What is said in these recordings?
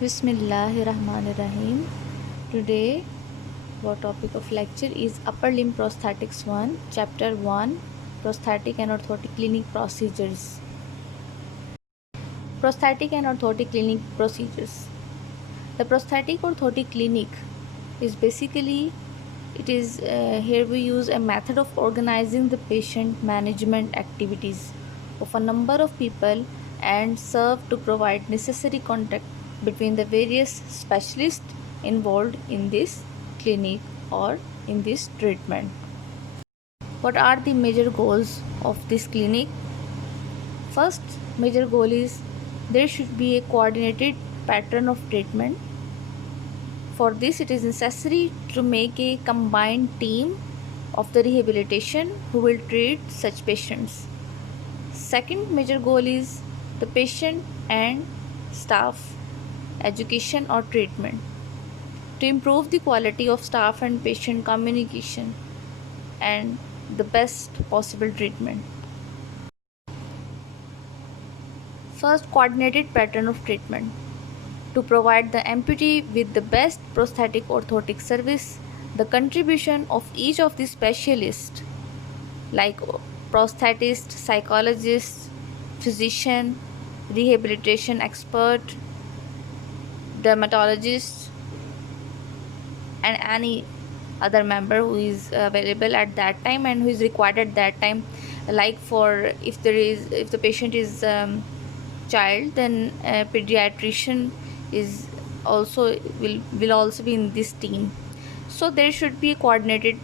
Bismillahirrahmanirrahim. Today, our topic of lecture is Upper Limb Prosthetics 1, Chapter 1, Prosthetic and Orthotic Clinic Procedures. Prosthetic and Orthotic Clinic Procedures. The prosthetic orthotic clinic is basically here we use a method of organizing the patient management activities of a number of people and serve to provide necessary contact between the various specialists involved in this clinic or in this treatment. What are the major goals of this clinic? First major goal is there should be a coordinated pattern of treatment. For this, it is necessary to make a combined team of the rehabilitation who will treat such patients. Second major goal is the patient and staff education or treatment to improve the quality of staff and patient communication and the best possible treatment. First, coordinated pattern of treatment to provide the amputee with the best prosthetic orthotic service. The contribution of each of the specialists like prosthetist, psychologist, physician, rehabilitation expert, dermatologist, and any other member who is available at that time and who is required at that time, like for if the patient is child, then a pediatrician is also will also be in this team. So there should be a coordinated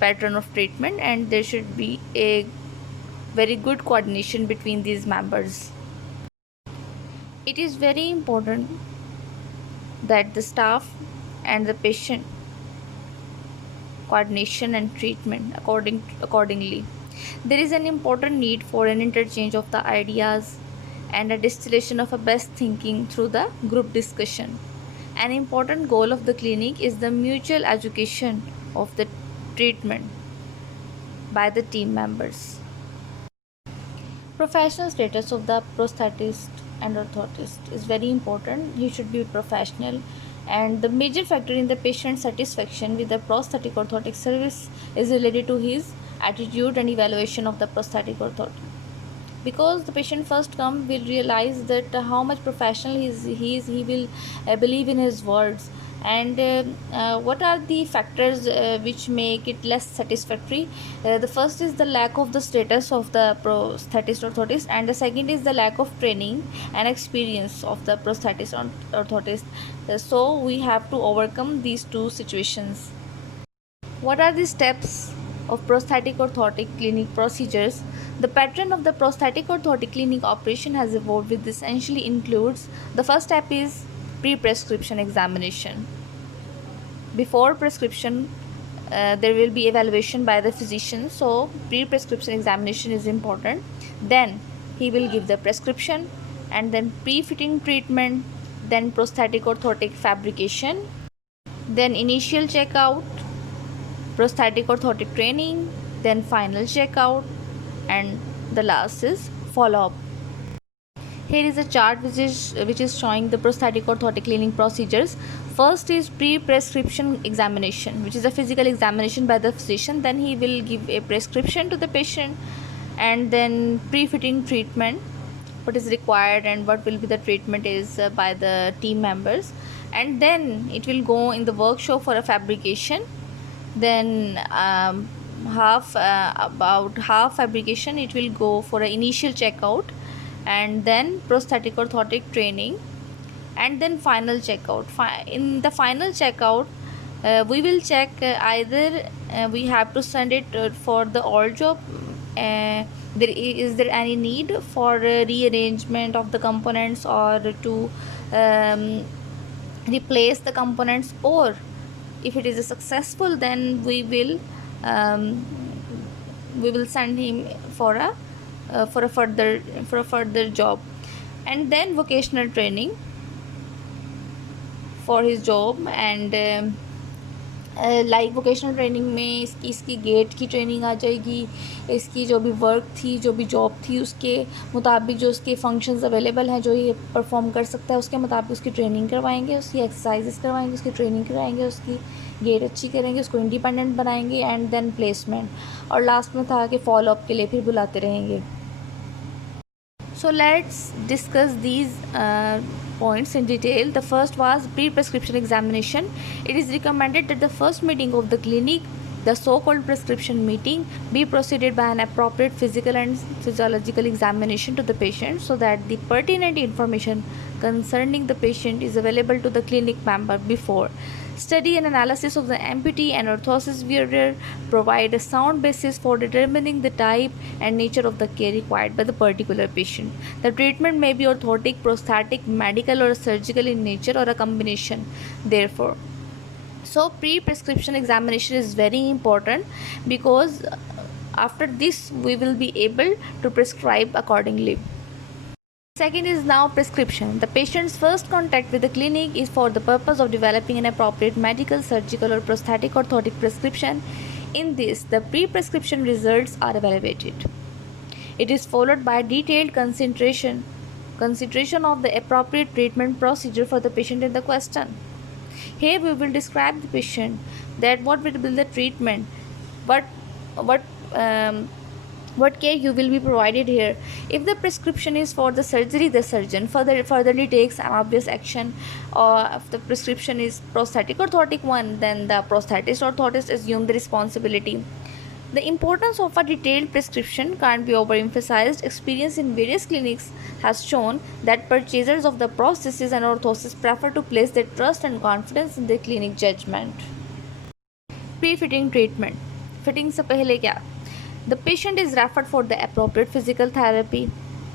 pattern of treatment and there should be a very good coordination between these members. It is very important that the staff and the patient coordination and treatment accordingly. There is an important need for an interchange of the ideas and a distillation of a best thinking through the group discussion. An important goal of the clinic is the mutual education of the treatment by the team members. Professional status of the prosthetist and orthotist is very important. He should be professional, and the major factor in the patient satisfaction with the prosthetic orthotic service is related to his attitude and evaluation of the prosthetic orthotic. Because the patient first come will realize that how much professional he will believe in his words, and what are the factors which make it less satisfactory. The first is the lack of the status of the prosthetist orthotist, and the second is the lack of training and experience of the prosthetist orthotist. So we have to overcome these two situations. What are the steps of prosthetic orthotic clinic procedures? The pattern of the prosthetic orthotic clinic operation has evolved, with essentially includes the first step is pre-prescription examination. Before prescription, there will be evaluation by the physician, so pre-prescription examination is important. Then he will give the prescription, and then pre-fitting treatment, then prosthetic orthotic fabrication, then initial checkout, prosthetic orthotic training, then final checkout, and the last is follow-up. Here is a chart which is showing the prosthetic orthotic cleaning procedures. First is pre-prescription examination, which is a physical examination by the physician. Then he will give a prescription to the patient, and then pre-fitting treatment, what is required and what will be the treatment is by the team members, and then it will go in the workshop for a fabrication. Then about half fabrication it will go for an initial checkout, and then prosthetic orthotic training, and then final checkout. In the final checkout, we will check either we have to send it for the all job. Is there any need for rearrangement of the components, or to replace the components, or if it is a successful, then we will send him for a further job. And then vocational training for his job, and like vocational training में इसकी gate की training आ जाएगी, इसकी जो भी work थी, जो भी जॉब थी, उसके मुताबिक जो उसके फंक्शंस अवेलेबल हैं, जो ये परफॉर्म कर सकता है, उसके मुताबिक उसकी ट्रेनिंग करवाएंगे, उसकी एक्सरसाइजेस करवाएंगे, उसकी ट्रेनिंग कराएंगे, उसकी गेट अच्छी करेंगे, उसको इंडिपेंडेंट बनाएंगे, एंड देन प्लेसमेंट। और लास्ट में था कि फॉलोअप के लिए फिर बुलाते रहेंगे। So let's discuss these points in detail. The first was pre-prescription examination. It is recommended that the first meeting of the clinic, the so-called prescription meeting, be proceeded by an appropriate physical and physiological examination to the patient so that the pertinent information concerning the patient is available to the clinic member before. Study and analysis of the amputee and orthosis wearer provide a sound basis for determining the type and nature of the care required by the particular patient. The treatment may be orthotic, prosthetic, medical, or surgical in nature, or a combination. Therefore, so pre-prescription examination is very important, because after this we will be able to prescribe accordingly. Second is now prescription. The patient's first contact with the clinic is for the purpose of developing an appropriate medical, surgical, or prosthetic orthotic prescription. In this, the pre-prescription results are evaluated. It is followed by detailed consideration of the appropriate treatment procedure for the patient in the question. Here we will describe the patient, that what will be the treatment, what um, what care you will be provided here. If the prescription is for the surgery, the surgeon furtherly takes an obvious action. Or if the prescription is prosthetic orthotic one, then the prosthetist orthotist assume the responsibility. The importance of a detailed prescription can't be overemphasized. Experience in various clinics has shown that purchasers of the prosthesis and orthosis prefer to place their trust and confidence in the clinic judgment. Pre-fitting treatment. Fitting से पहले क्या? The patient is referred for the appropriate physical therapy,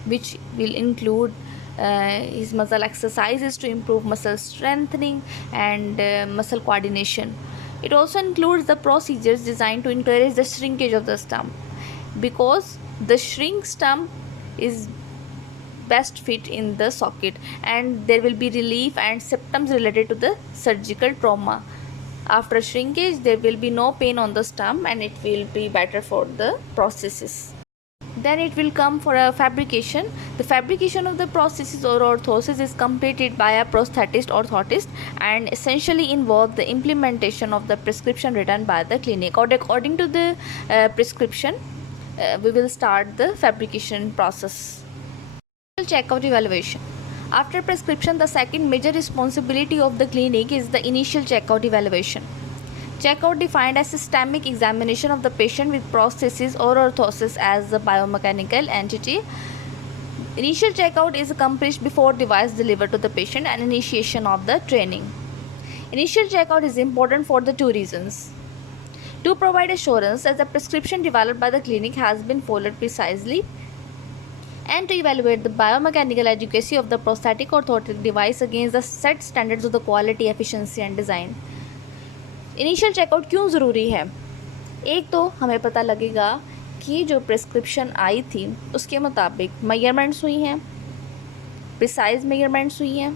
which will include his muscle exercises to improve muscle strengthening and muscle coordination. It also includes the procedures designed to encourage the shrinkage of the stump, because the shrink stump is best fit in the socket, and there will be relief and symptoms related to the surgical trauma. After shrinkage, there will be no pain on the stump, and it will be better for the prosthesis. Then it will come for a fabrication. The fabrication of the prosthesis or orthosis is completed by a prosthetist orthotist, and essentially involve the implementation of the prescription written by the clinic. Or according to the prescription, we will start the fabrication process. Checkout evaluation. After prescription, the second major responsibility of the clinic is the initial checkout evaluation. Checkout defined as systemic examination of the patient with prosthesis or orthosis as a biomechanical entity. Initial checkout is accomplished before device delivered to the patient and initiation of the training. Initial checkout is important for the two reasons. To provide assurance that the prescription developed by the clinic has been followed precisely, and to evaluate the biomechanical adequacy of the prosthetic orthotic device against the set standards of the quality, efficiency and design. Initial checkout क्यों ज़रूरी है? एक तो हमें पता लगेगा कि जो प्रिस्क्रिप्शन आई थी उसके मुताबिक मेजरमेंट्स हुई हैं, प्रिसाइज मेजरमेंट्स हुई हैं,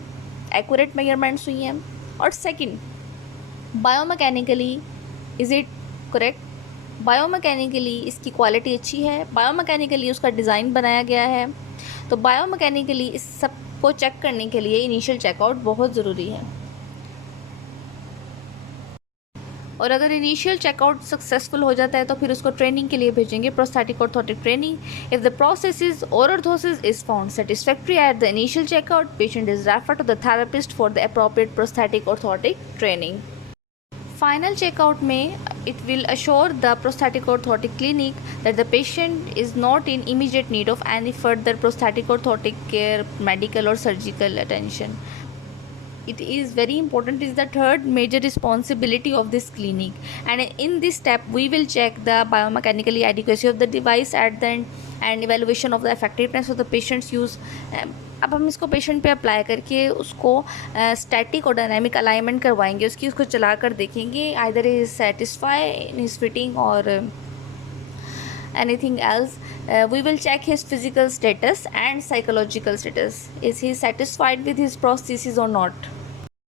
एक्यूरेट मेजरमेंट्स हुई हैं, और सेकंड, बायोमैकेनिकली इज़ इट करेक्ट? बायोमैकेनिकली इसकी क्वालिटी अच्छी है, बायोमैकेनिकली उसका डिज़ाइन बनाया गया है। तो बायोमैकेनिकली इस सब को चेक करने के लिए इनिशियल चेकआउट बहुत ज़रूरी है। और अगर इनिशियल चेकआउट सक्सेसफुल हो जाता है तो फिर उसको ट्रेनिंग के लिए भेजेंगे, prosthetic orthotic training. If the process or orthosis is found satisfactory at the initial checkout, patient is referred to the therapist for the appropriate prosthetic orthotic training. Final checkout में it will assure the prosthetic orthotic clinic that the patient is not in immediate need of any further prosthetic orthotic care, medical or surgical attention. It is very important. It is the third major responsibility of this clinic, and in this step we will check the biomechanical adequacy of the device at the end and evaluation of the effectiveness of the patient's use. अब हम इसको patient पे apply करके उसको static और dynamic alignment करवाएंगे, उसको चला कर देखेंगे either is satisfy in his fitting और anything else. We will check his physical status and psychological status. Is he satisfied with his prosthesis or not?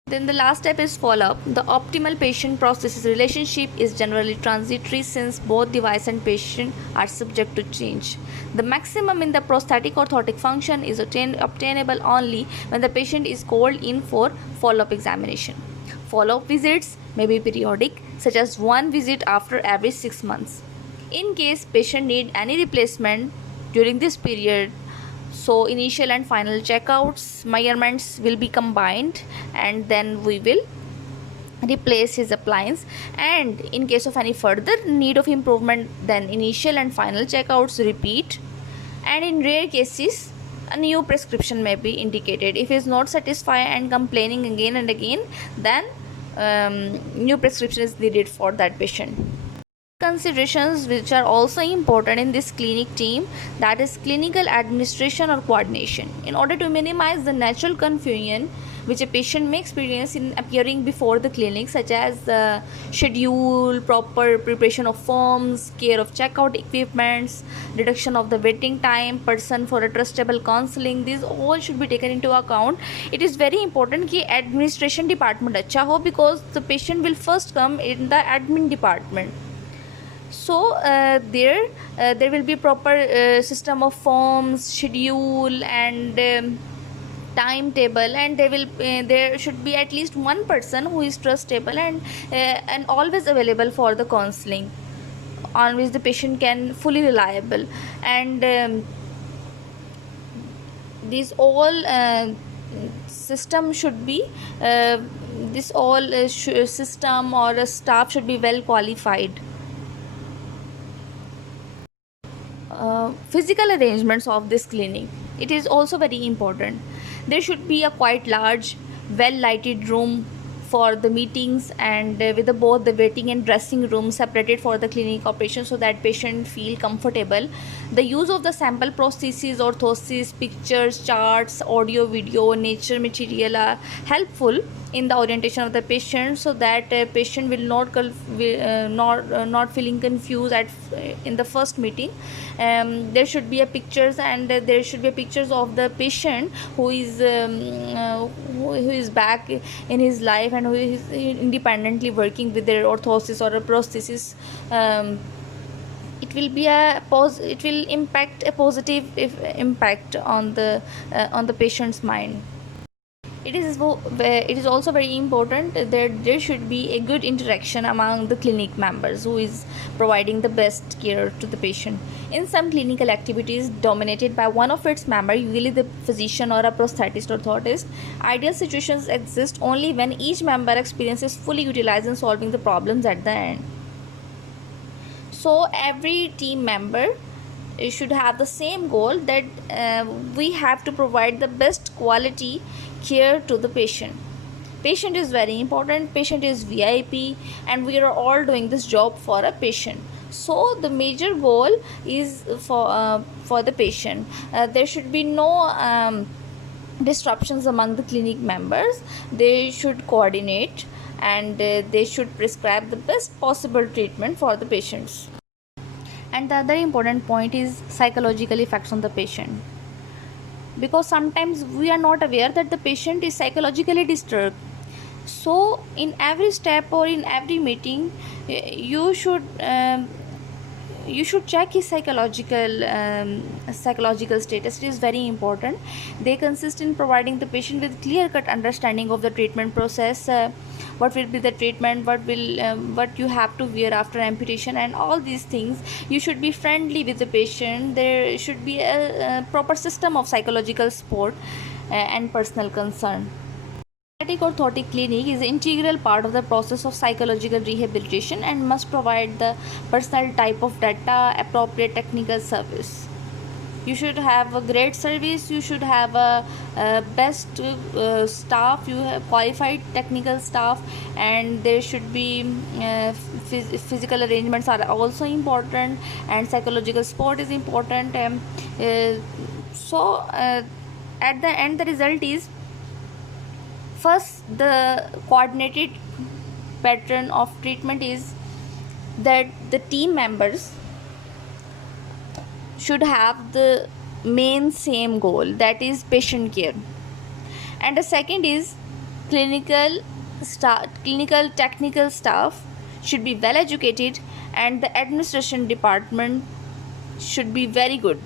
Then the last step is follow-up. The optimal patient-process relationship is generally transitory since both device and patient are subject to change. The maximum in the prosthetic orthotic function is obtainable only when the patient is called in for follow-up examination. Follow-up visits may be periodic, such as one visit after every 6 months. In case patient need any replacement during this period, so initial and final checkouts measurements will be combined, and then we will replace his appliance. And in case of any further need of improvement, then initial and final checkouts repeat, and in rare cases a new prescription may be indicated. If he is not satisfied and complaining again and again, then new prescription is needed for that patient. Considerations which are also important in this clinic team, that is clinical administration or coordination. In order to minimize the natural confusion which a patient may experience in appearing before the clinic, such as schedule, proper preparation of forms, care of checkout equipments, reduction of the waiting time, person for a trustable counseling, these all should be taken into account. It is very important कि administration department अच्छा हो, because the patient will first come in the admin department. So there will be proper system of forms, schedule, and timetable, and there should be at least one person who is trustable and always available for the counseling, on which the patient can fully reliable. And these all system should be this all system or a staff should be well qualified. Physical arrangements of this clinic, it is also very important. There should be a quite large, well lighted room for the meetings, and with both the waiting and dressing room separated for the clinic operation, so that patient feel comfortable. The use of the sample prosthesis, orthosis, pictures, charts, audio, video, nature material are helpful in the orientation of the patient, so that patient will not feeling confused in the first meeting. There should be a pictures, and there should be pictures of the patient who is back in his life and who is independently working with their orthosis or a prosthesis. It will impact a positive impact on the patient's mind. It is also very important that there should be a good interaction among the clinic members who is providing the best care to the patient. In some clinical activities dominated by one of its members, usually the physician or a prosthetist or orthotist, ideal situations exist only when each member experiences fully utilized in solving the problems at the end. So every team member should have the same goal, that we have to provide the best quality care to the patient. Patient is very important, patient is VIP, and we are all doing this job for a patient. So the major goal is for the patient. There should be no disruptions among the clinic members. They should coordinate, and they should prescribe the best possible treatment for the patients. And the other important point is psychological effects on the patient, because sometimes we are not aware that the patient is psychologically disturbed. So in every step or in every meeting, you should check his psychological status. It is very important. They consist in providing the patient with clear cut understanding of the treatment process, what will be the treatment, what you have to wear after amputation, and all these things. You should be friendly with the patient. There should be a proper system of psychological support and personal concern. Prosthetic orthotic clinic is an integral part of the process of psychological rehabilitation and must provide the personal type of data, appropriate technical service. You should have a great service, you should have a best staff, you have qualified technical staff, and there should be physical arrangements are also important, and psychological support is important. So at the end, the result is, first, the coordinated pattern of treatment is that the team members should have the main same goal, that is patient care. And the second is clinical technical staff should be well educated, and the administration department should be very good.